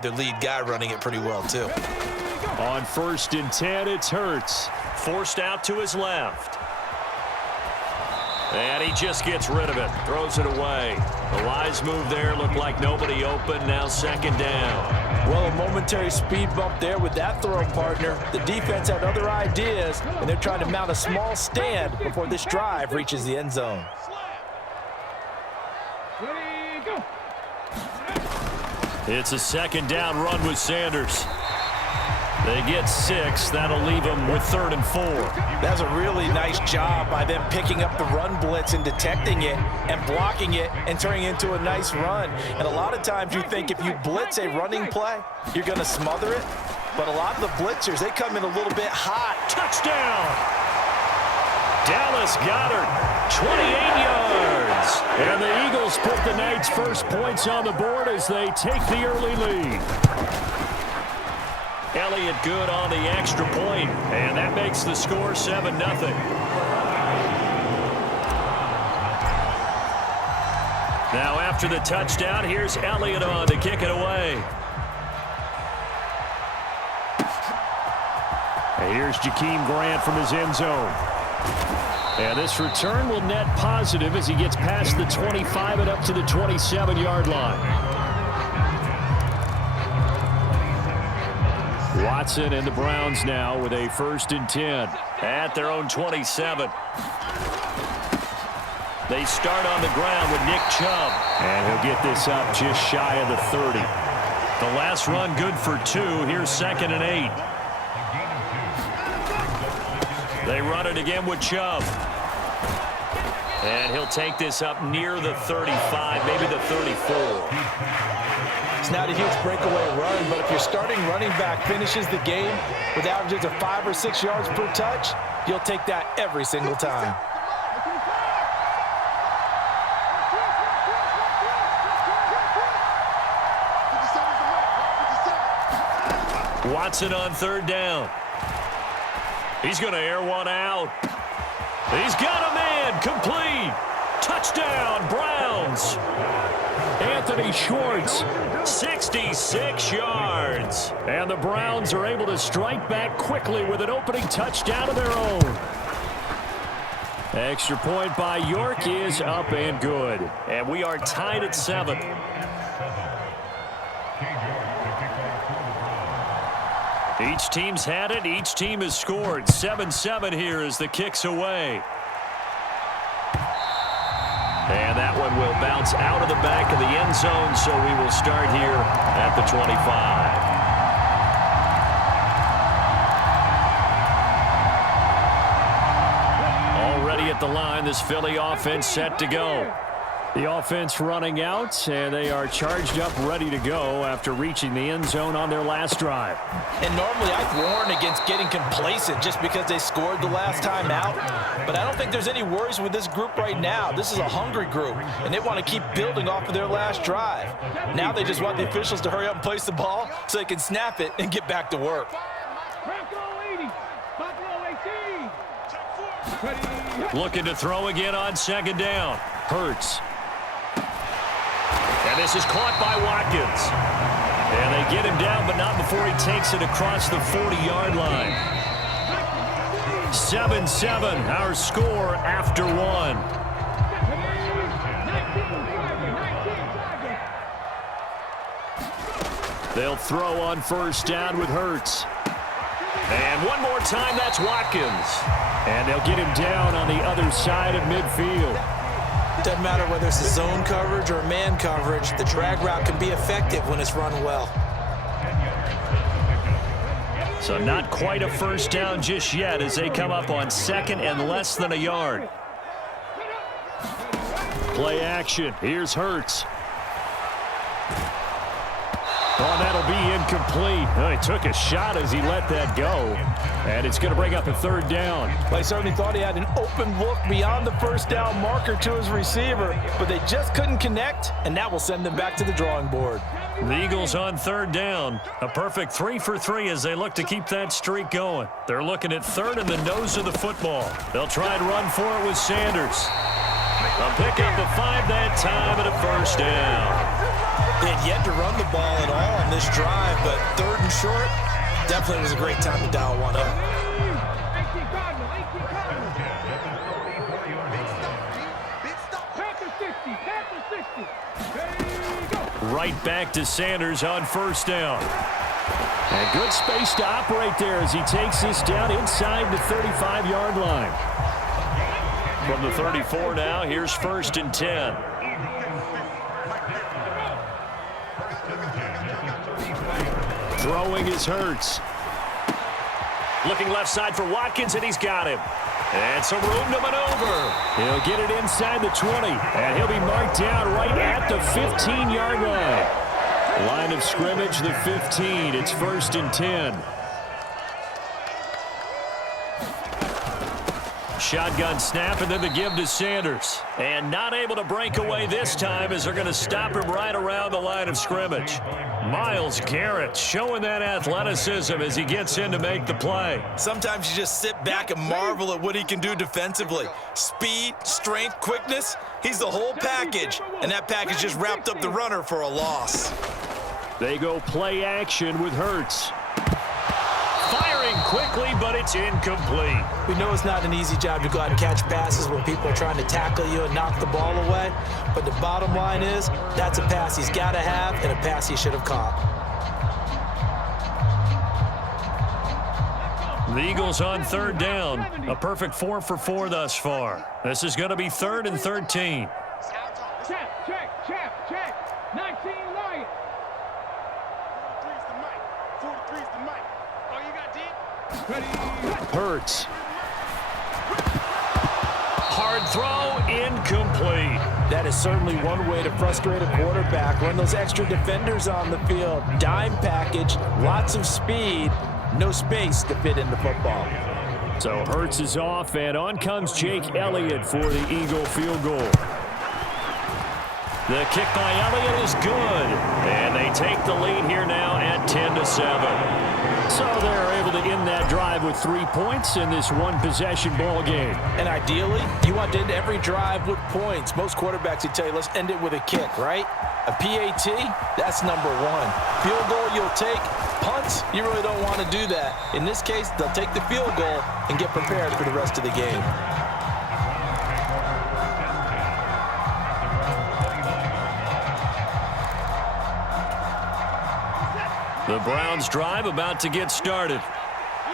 Their lead guy running it pretty well, too. On 1st and 10, it's Hurts. Forced out to his left. And he just gets rid of it. Throws it away. The wise move there. Looked like nobody open. Now 2nd down. Well, a momentary speed bump there with that throw, partner. The defense had other ideas, and they're trying to mount a small stand before this drive reaches the end zone. It's a 2nd down run with Sanders. They get 6. That'll leave them with 3rd and 4. That's a really nice job by them picking up the run blitz and detecting it and blocking it and turning it into a nice run. And a lot of times you think if you blitz a running play, you're going to smother it. But a lot of the blitzers, they come in a little bit hot. Touchdown! Dallas Goedert, 28 yards. And the Eagles put the night's first points on the board as they take the early lead. Elliott good on the extra point, and that makes the score 7-0. Now after the touchdown, here's Elliott on to kick it away. And here's Jakeem Grant from his end zone. And this return will net positive as he gets past the 25 and up to the 27-yard line. Watson and the Browns now with a 1st and 10. At their own 27. They start on the ground with Nick Chubb. And he'll get this up just shy of the 30. The last run good for 2. Here's 2nd and 8. They run it again with Chubb. And he'll take this up near the 35, maybe the 34. It's not a huge breakaway run, but if your starting running back finishes the game with averages of 5 or 6 yards per touch, you'll take that every single time. Watson on 3rd down. He's going to air one out. He's got a man. Complete. Touchdown, Browns. Anthony Schwartz. 66 yards. And the Browns are able to strike back quickly with an opening touchdown of their own. Extra point by York is up and good. And we are tied at 7. Each team's had it. Each team has scored. 7-7 here as the kick's away. And that one will bounce out of the back of the end zone, so we will start here at the 25. Already at the line, this Philly offense set to go. The offense running out, and they are charged up, ready to go after reaching the end zone on their last drive. And normally I'd warn against getting complacent just because they scored the last time out. But I don't think there's any worries with this group right now. This is a hungry group, and they want to keep building off of their last drive. Now they just want the officials to hurry up and place the ball so they can snap it and get back to work. Looking to throw again on 2nd down. Hurts. And this is caught by Watkins. And they get him down, but not before he takes it across the 40-yard line. 7-7, our score after 1. They'll throw on 1st down with Hurts. And one more time, that's Watkins. And they'll get him down on the other side of midfield. Doesn't matter whether it's a zone coverage or man coverage, the drag route can be effective when it's run well. So not quite a 1st down just yet as they come up on 2nd and less than a yard. Play action. Here's Hurts. Oh, that'll be incomplete. Oh, he took a shot as he let that go. And it's going to bring up a 3rd down. Well, he certainly thought he had an open look beyond the 1st down marker to his receiver, but they just couldn't connect, and that will send them back to the drawing board. The Eagles on 3rd down. A perfect 3 for 3 as they look to keep that streak going. They're looking at 3rd and the nose of the football. They'll try and run for it with Sanders. A pick up of 5 that time and a 1st down. They had yet to run the ball at all on this drive, but 3rd and short, definitely was a great time to dial one up. Right back to Sanders on 1st down. And good space to operate there as he takes this down inside the 35-yard line. From the 34 now, here's 1st and 10. Throwing is Hurts. Looking left side for Watkins, and he's got him. And some room to maneuver. He'll get it inside the 20, and he'll be marked down right at the 15-yard line. Line of scrimmage, the 15. It's 1st and 10. Shotgun snap, and then the give to Sanders. And not able to break away this time as they're going to stop him right around the line of scrimmage. Myles Garrett showing that athleticism as he gets in to make the play. Sometimes you just sit back and marvel at what he can do defensively. Speed, strength, quickness, he's the whole package. And that package just wrapped up the runner for a loss. They go play action with Hurts. Firing quickly, but it's incomplete. We know it's not an easy job to go out and catch passes when people are trying to tackle you and knock the ball away. But the bottom line is, that's a pass he's got to have and a pass he should have caught. The Eagles on 3rd down. A perfect 4 for 4 thus far. This is going to be 3rd and 13. Check. 19 Lions. 43's the mic. 43's the mic. Oh, you got deep? Hurts. Hard throw, incomplete. That is certainly one way to frustrate a quarterback. Run those extra defenders on the field. Dime package, lots of speed, no space to fit in the football. So Hurts is off, and on comes Jake Elliott for the Eagle field goal. The kick by Elliott is good. And they take the lead here now at 10-7. So they're able to end that drive with 3 points in this one-possession ball game. And ideally, you want to end every drive with points. Most quarterbacks would tell you, let's end it with a kick, right? A PAT, that's number 1. Field goal you'll take. Punts, you really don't want to do that. In this case, they'll take the field goal and get prepared for the rest of the game. The Browns drive about to get started.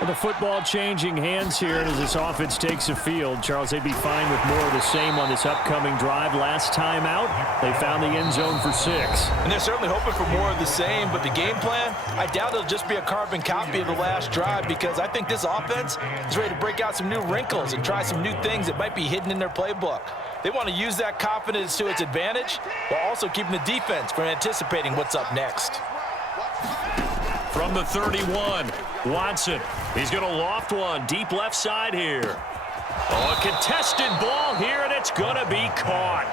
The football changing hands here, and as this offense takes the field, Charles, they'd be fine with more of the same on this upcoming drive. Last time out, they found the end zone for 6. And they're certainly hoping for more of the same, but the game plan, I doubt it'll just be a carbon copy of the last drive, because I think this offense is ready to break out some new wrinkles and try some new things that might be hidden in their playbook. They want to use that confidence to its advantage while also keeping the defense from anticipating what's up next. From the 31, Watson. He's going to loft one deep left side here. Oh, a contested ball here, and it's going to be caught.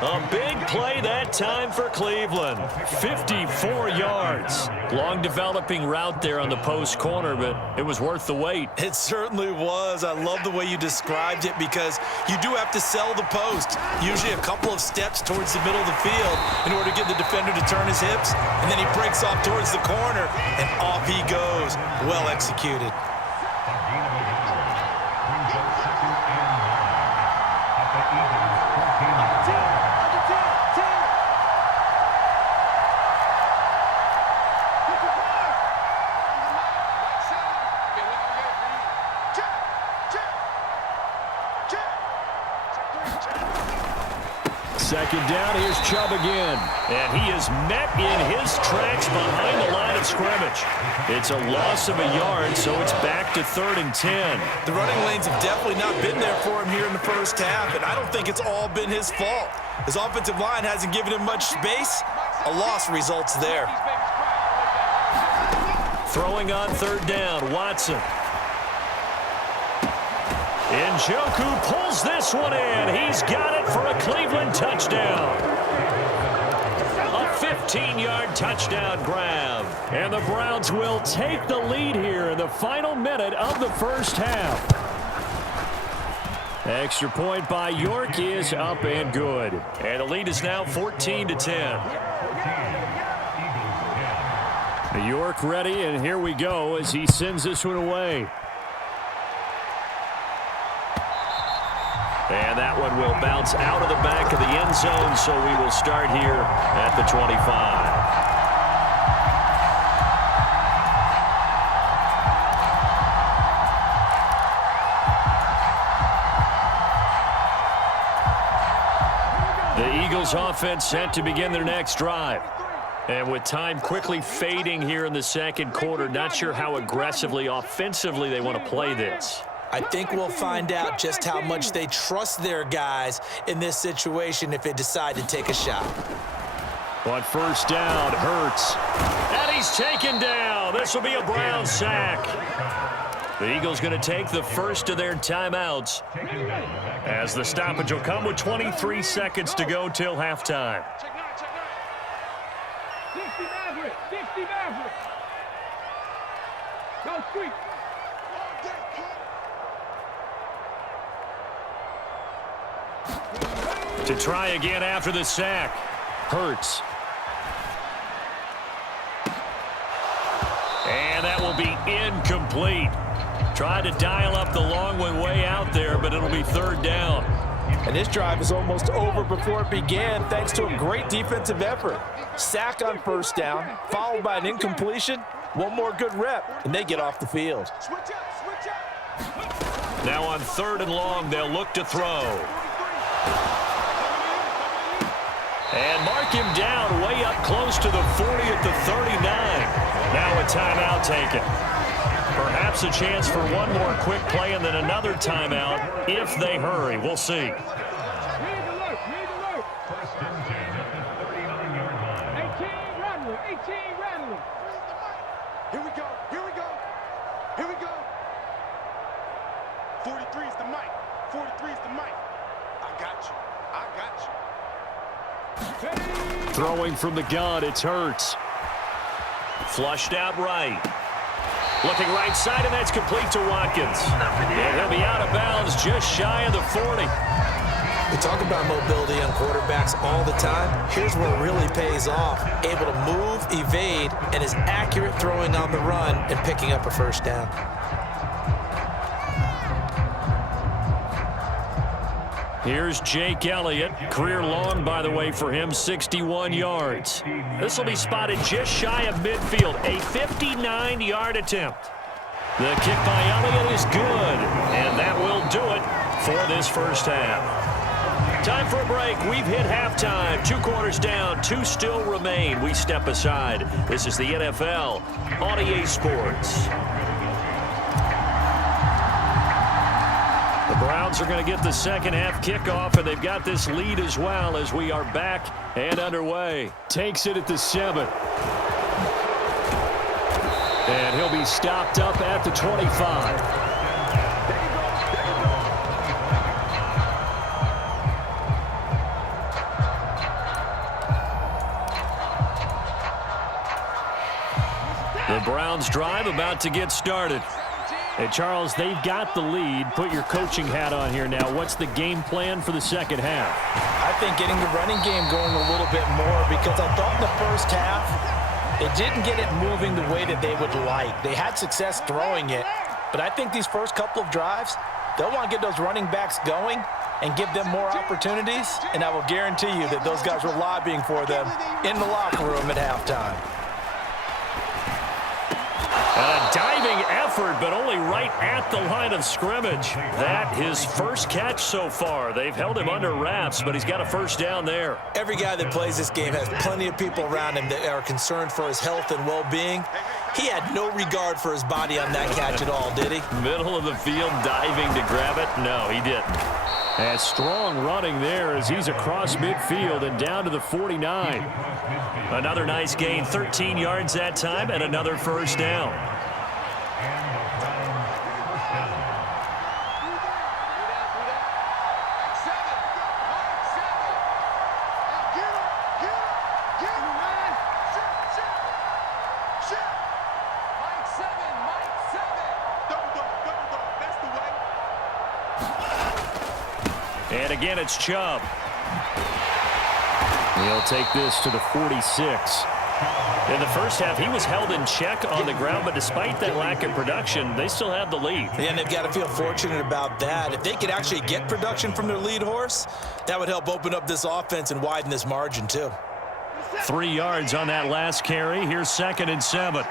A big play that time for Cleveland. 54 yards. Long developing route there on the post corner, but it was worth the wait. It certainly was. I love the way you described it, because you do have to sell the post. Usually a couple of steps towards the middle of the field in order to get the defender to turn his hips, and then he breaks off towards the corner, and off he goes. Well executed. Second down, here's Chubb again. And he is met in his tracks behind the line of scrimmage. It's a loss of a yard, so it's back to 3rd and 10. The running lanes have definitely not been there for him here in the first half, and I don't think it's all been his fault. His offensive line hasn't given him much space. A loss results there. Throwing on 3rd down, Watson. Njoku pulls this one in. He's got it for a Cleveland touchdown. A 15-yard touchdown grab. And the Browns will take the lead here in the final minute of the first half. Extra point by York is up and good. And the lead is now 14-10. York ready, and here we go as he sends this one away. And that one will bounce out of the back of the end zone, so we will start here at the 25. The Eagles offense set to begin their next drive. And with time quickly fading here in the second quarter, not sure how aggressively, offensively they want to play this. I think we'll find out just how much they trust their guys in this situation if they decide to take a shot. On first down, Hurts. And he's taken down. This will be a Brown sack. The Eagles going to take the first of their timeouts as the stoppage will come with 23 seconds to go till halftime. Check 60 Maverick. 60 Maverick. Go street. To try again after the sack. Hurts. And that will be incomplete. Tried to dial up the long one way out there, but it'll be third down. And this drive is almost over before it began thanks to a great defensive effort. Sack on first down, followed by an incompletion. One more good rep, and they get off the field. Now on third and long, they'll look to throw. And mark him down way up close to the 40 at the 39. Now a timeout taken. Perhaps a chance for one more quick play and then another timeout if they hurry. We'll see. 18 rattling. 18 rattling. Here we go. Here we go. Here we go. 43 is the mic. 43 is the mic. I got you. I got you. Throwing from the gun, it's Hurts. Flushed out right. Looking right side, and that's complete to Watkins. And he'll be out of bounds just shy of the 40. We talk about mobility on quarterbacks all the time. Here's where it really pays off. Able to move, evade, and is accurate throwing on the run and picking up a first down. Here's Jake Elliott. Career long, by the way, for him, 61 yards. This will be spotted just shy of midfield, a 59-yard attempt. The kick by Elliott is good, and that will do it for this first half. Time for a break. We've hit halftime. 2 quarters down, 2 still remain. We step aside. This is the NFL on EA Sports. The Browns are going to get the second half kickoff, and they've got this lead as well as we are back and underway. Takes it at the 7. And he'll be stopped up at the 25. The Browns drive about to get started. Hey, Charles, they've got the lead. Put your coaching hat on here now. What's the game plan for the second half? I think getting the running game going a little bit more because I thought in the first half they didn't get it moving the way that they would like. They had success throwing it, but I think these first couple of drives, they'll want to get those running backs going and give them more opportunities, and I will guarantee you that those guys were lobbying for them in the locker room at halftime. A diving effort, but only right at the line of scrimmage. That his first catch so far. They've held him under wraps, but he's got a first down there. Every guy that plays this game has plenty of people around him that are concerned for his health and well-being. He had no regard for his body on that catch at all, did he? Middle of the field diving to grab it? No, he didn't. And strong running there as he's across midfield and down to the 49. Another nice gain, 13 yards that time, and another first down. And again, it's Chubb. He'll take this to the 46. In the first half, he was held in check on the ground, but despite that lack of production, they still have the lead. And they've got to feel fortunate about that. If they could actually get production from their lead horse, that would help open up this offense and widen this margin too. 3 yards on that last carry. Here's 2nd and 7.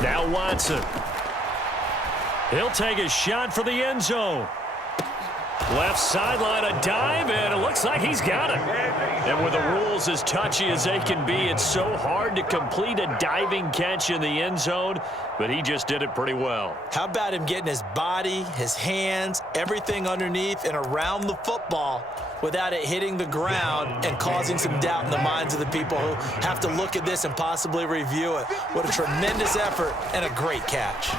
Now Watson. He'll take a shot for the end zone. Left sideline, a dive, and it looks like he's got it. And with the rules as touchy as they can be, it's so hard to complete a diving catch in the end zone, but he just did it pretty well. How about him getting his body, his hands, everything underneath and around the football without it hitting the ground and causing some doubt in the minds of the people who have to look at this and possibly review it. What a tremendous effort and a great catch.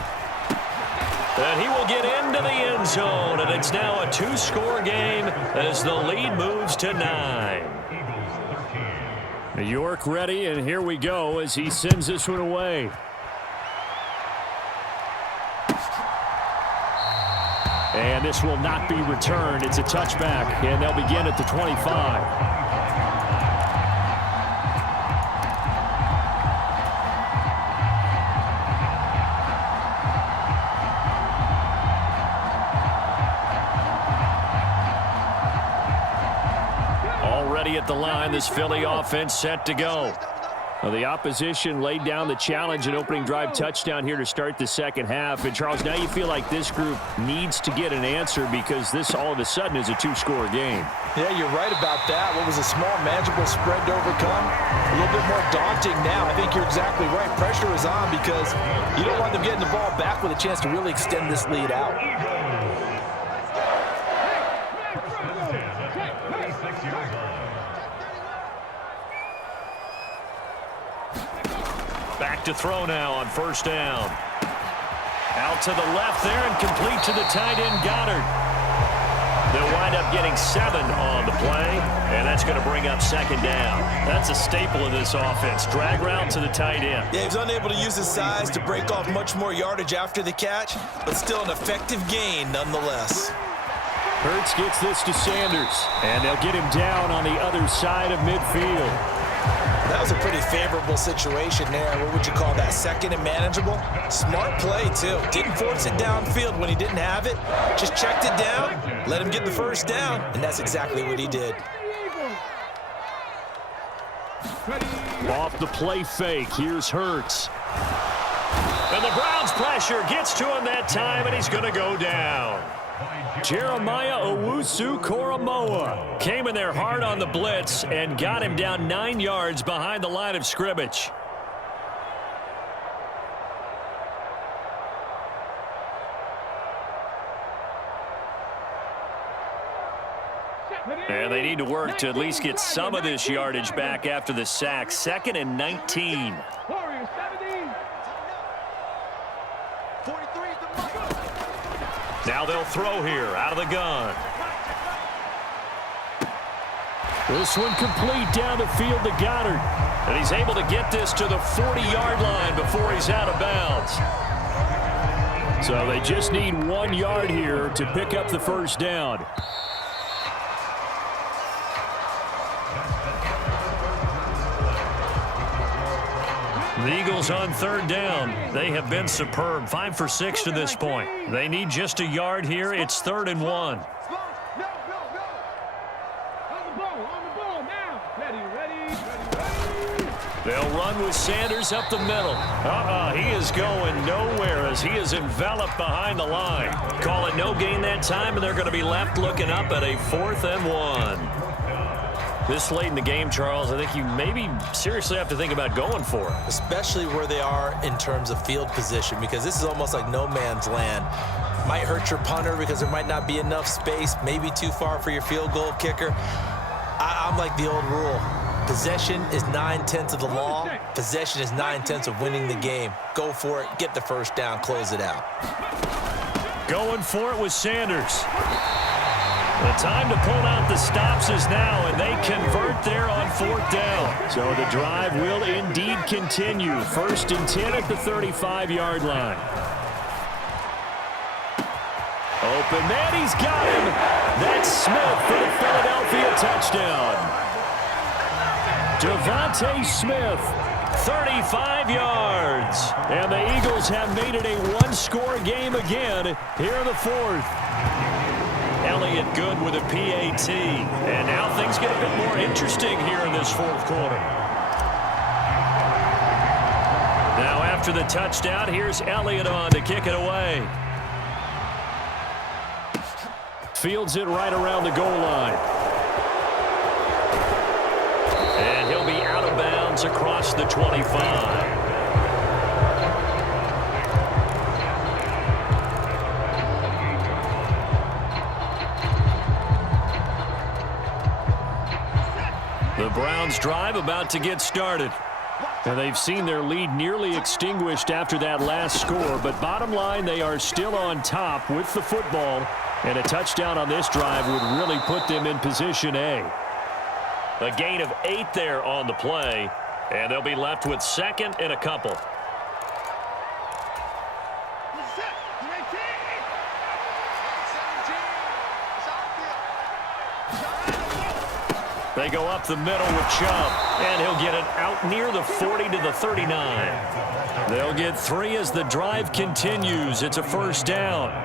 And he will get into the end zone, and it's now a 2-score game as the lead moves to 9. New York ready, and here we go as he sends this one away. And this will not be returned. It's a touchback, and they'll begin at the 25. At the line, this Philly offense set to go. Well, the opposition laid down the challenge and opening drive touchdown here to start the second half. And, Charles, now you feel like this group needs to get an answer because this all of a sudden is a 2-score game. Yeah, you're right about that. What was a small, manageable spread to overcome, a little bit more daunting now. I think you're exactly right. Pressure is on because you don't want them getting the ball back with a chance to really extend this lead out. Back to throw now on 1st down. Out to the left there and complete to the tight end, Goddard. They'll wind up getting 7 on the play, and that's going to bring up 2nd down. That's a staple of this offense. Drag route to the tight end. Yeah, he was unable to use his size to break off much more yardage after the catch, but still an effective gain nonetheless. Hurts gets this to Sanders, and they'll get him down on the other side of midfield. That was a pretty favorable situation there. What would you call that? 2nd and manageable? Smart play, too. Didn't force it downfield when he didn't have it. Just checked it down, let him get the 1st down, and that's exactly what he did. Off the play fake, here's Hurts. And the Browns' pressure gets to him that time, and he's going to go down. Jeremiah Owusu-Koramoah came in there hard on the blitz and got him down 9 yards behind the line of scrimmage. And they need to work to at least get some of this yardage back after the sack. 2nd and 19. Now they'll throw here out of the gun. This one complete down the field to Goddard. And he's able to get this to the 40-yard line before he's out of bounds. So they just need 1 yard here to pick up the 1st down. The Eagles on 3rd down. They have been superb. 5 for 6 to this point. They need just a yard here. It's 3rd and 1. They'll run with Sanders up the middle. He is going nowhere as he is enveloped behind the line. Call it no gain that time, and they're going to be left looking up at a 4th and 1. This late in the game, Charles, I think you maybe seriously have to think about going for it. Especially where they are in terms of field position, because this is almost like no man's land. Might hurt your punter because there might not be enough space, maybe too far for your field goal kicker. I'm like the old rule. Possession is 9/10 of the law. Possession is 9/10 of winning the game. Go for it, get the 1st down, close it out. Going for it with Sanders. The time to pull out the stops is now, and they convert there on 4th down. So the drive will indeed continue. 1st and 10 at the 35-yard line. Open man, he's got him. That's Smith for the Philadelphia touchdown. Devontae Smith, 35 yards. And the Eagles have made it a one-score game again here in the fourth. Elliott good with a PAT. And now things get a bit more interesting here in this fourth quarter. Now after the touchdown, here's Elliott on to kick it away. Fields it right around the goal line. And he'll be out of bounds across the 25. The Browns drive about to get started. And they've seen their lead nearly extinguished after that last score, but bottom line, they are still on top with the football, and a touchdown on this drive would really put them in position A. A gain of 8 there on the play, and they'll be left with second and a couple. They go up the middle with Chubb, and he'll get it out near the 40 to the 39. They'll get 3 as the drive continues. It's a first down.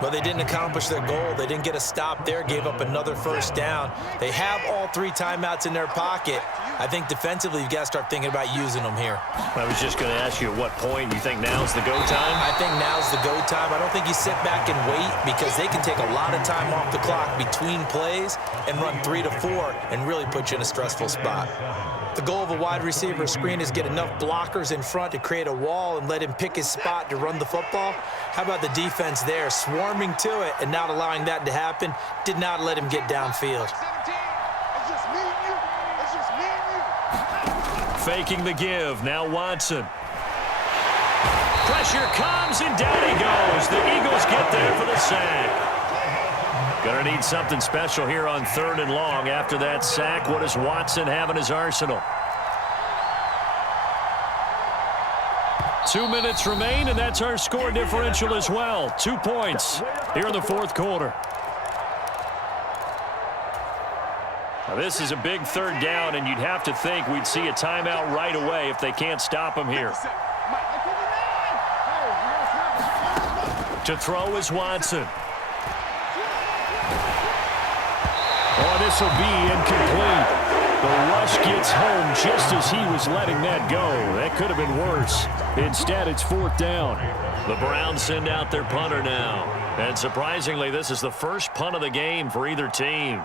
But they didn't accomplish their goal. They didn't get a stop there, gave up another first down. They have all 3 timeouts in their pocket. I think defensively you've got to start thinking about using them here. I was just going to ask you at what point you think now's the go time? I think now's the go time. I don't think you sit back and wait because they can take a lot of time off the clock between plays and run 3 to 4 and really put you in a stressful spot. The goal of a wide receiver screen is get enough blockers in front to create a wall and let him pick his spot to run the football. How about the defense there, swarming to it and not allowing that to happen? Did not let him get downfield. Faking the give, now Watson. Pressure comes, and down he goes. The Eagles get there for the sack. Gonna need something special here on 3rd and long. After that sack, what does Watson have in his arsenal? 2 minutes remain, and that's our score differential as well. 2 points here in the fourth quarter. Now, this is a big 3rd down, and you'd have to think we'd see a timeout right away if they can't stop him here. To throw is Watson. Oh, this will be incomplete. The rush gets home just as he was letting that go. That could have been worse. Instead, it's 4th down. The Browns send out their punter now. And surprisingly, this is the first punt of the game for either team.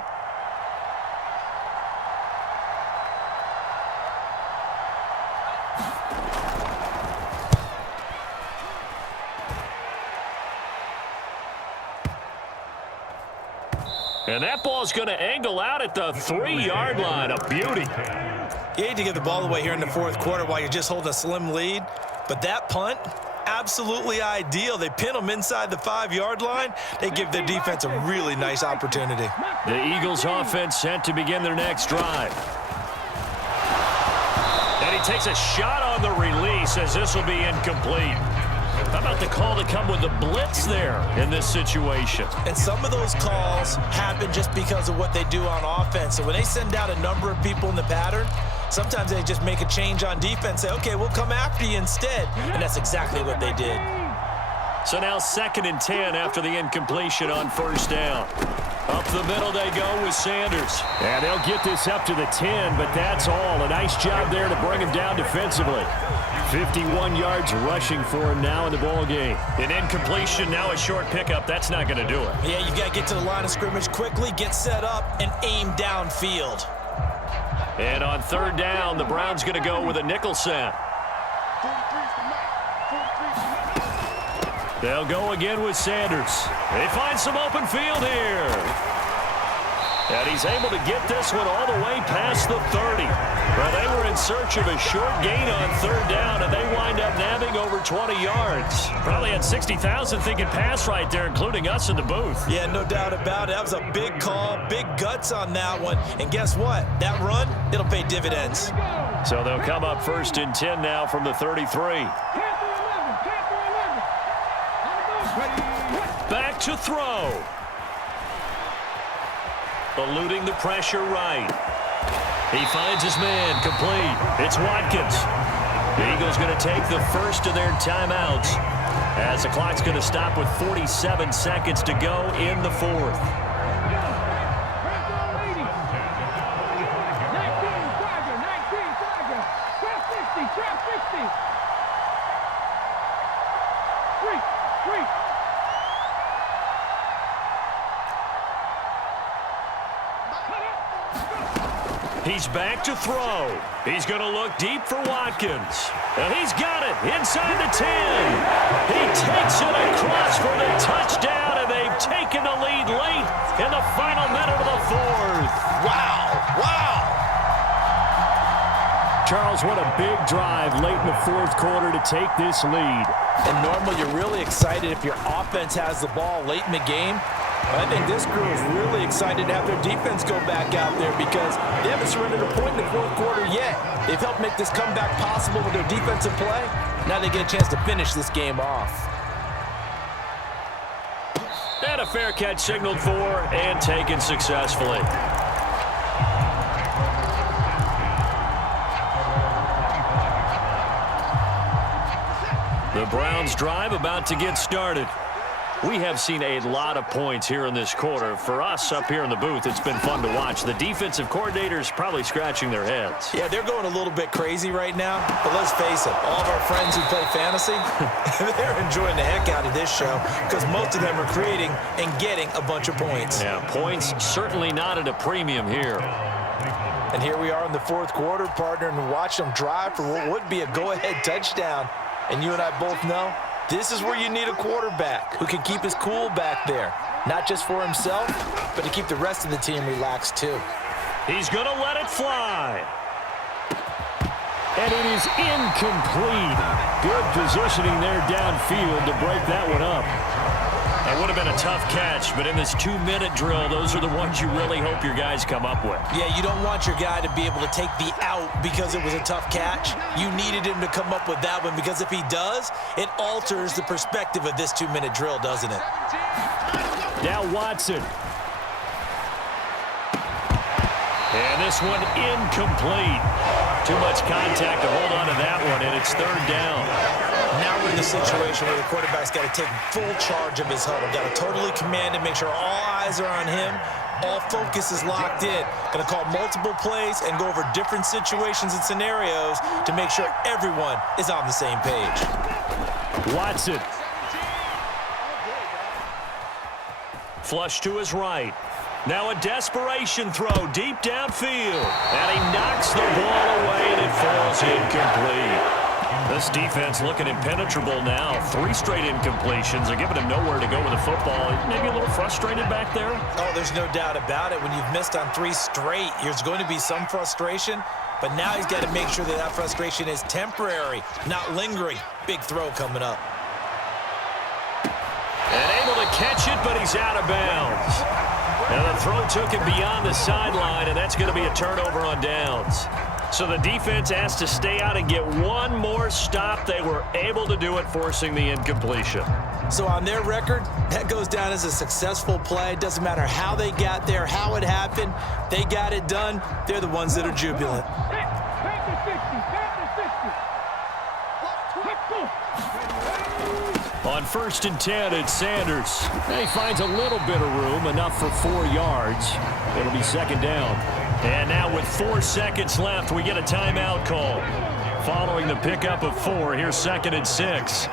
And that ball's going to angle out at the 3-yard line. A beauty. You hate to give the ball away here in the fourth quarter while you're just holding a slim lead. But that punt, absolutely ideal. They pin them inside the 5-yard line. They give their defense a really nice opportunity. The Eagles offense set to begin their next drive. And he takes a shot on the release as this will be incomplete. How about the call to come with the blitz there in this situation? And some of those calls happen just because of what they do on offense. So when they send out a number of people in the pattern, sometimes they just make a change on defense, say, okay, we'll come after you instead. And that's exactly what they did. So now 2nd and 10 after the incompletion on 1st down. Up the middle they go with Sanders. And they'll get this up to the 10, but that's all. A nice job there to bring him down defensively. 51 yards rushing for him now in the ball game. An incompletion, now a short pickup. That's not going to do it. Yeah, you've got to get to the line of scrimmage quickly, get set up, and aim downfield. And on 3rd down, the Browns going to go with a nickel set. They'll go again with Sanders. They find some open field here. And he's able to get this one all the way past the 30. Well, they were in search of a short gain on 3rd down, and they wind up nabbing over 20 yards. Probably had 60,000 thinking pass right there, including us in the booth. Yeah, no doubt about it. That was a big call, big guts on that one. And guess what? That run, it'll pay dividends. So they'll come up 1st and 10 now from the 33. Back to throw. Eluding the pressure right. He finds his man, complete. It's Watkins. The Eagles going to take the first of their timeouts as the clock's going to stop with 47 seconds to go in the fourth. He's back to throw. He's going to look deep for Watkins. And he's got it inside the 10. He takes it across for the touchdown, and they've taken the lead late in the final minute of the fourth. Wow. Wow. Charles, what a big drive late in the fourth quarter to take this lead. And normally you're really excited if your offense has the ball late in the game. But I think this crew is really excited to have their defense go back out there because they haven't surrendered a point in the fourth quarter yet. They've helped make this comeback possible with their defensive play. Now they get a chance to finish this game off. And a fair catch signaled for and taken successfully. The Browns drive about to get started. We have seen a lot of points here in this quarter. For us up here in the booth, it's been fun to watch. The defensive coordinators probably scratching their heads. Yeah, they're going a little bit crazy right now. But let's face it, all of our friends who play fantasy, they're enjoying the heck out of this show because most of them are creating and getting a bunch of points. Yeah, points certainly not at a premium here. And here we are in the fourth quarter, partner, and watch them drive for what would be a go-ahead touchdown. And you and I both know this is where you need a quarterback who can keep his cool back there. Not just for himself, but to keep the rest of the team relaxed too. He's going to let it fly. And it is incomplete. Good positioning there downfield to break that one up. That would have been a tough catch, but in this 2-minute drill, those are the ones you really hope your guys come up with. Yeah, you don't want your guy to be able to take the out because it was a tough catch. You needed him to come up with that one because if he does, it alters the perspective of this 2-minute drill, doesn't it? Now Watson. And this one incomplete. Too much contact to hold on to that one, and it's third down. Now we're in the situation where the quarterback's got to take full charge of his huddle. Got to totally command it, make sure all eyes are on him. All focus is locked in. Going to call multiple plays and go over different situations and scenarios to make sure everyone is on the same page. Watson. Flush to his right. Now a desperation throw deep downfield. And he knocks the ball away, and it falls incomplete. This defense looking impenetrable now. 3 straight incompletions. They're giving him nowhere to go with the football. Maybe a little frustrated back there. Oh, there's no doubt about it. When you've missed on 3 straight, there's going to be some frustration. But now he's got to make sure that that frustration is temporary, not lingering. Big throw coming up. And able to catch it, but he's out of bounds. And the throw took him beyond the sideline, and that's going to be a turnover on downs. So the defense has to stay out and get one more stop. They were able to do it, forcing the incompletion. So on their record, that goes down as a successful play. Doesn't matter how they got there, how it happened. They got it done. They're the ones that are jubilant. On 1st and 10, it's Sanders. And he finds a little bit of room, enough for 4 yards. It'll be second down. And now with 4 seconds left, we get a timeout call. Following the pickup of 4, here's 2nd and 6.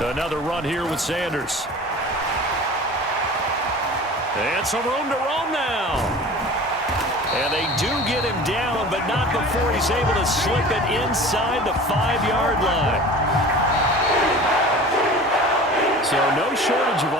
Another run here with Sanders. And some room to roam now. And they do get him down, but not before he's able to slip it inside the 5-yard line. So no shortage of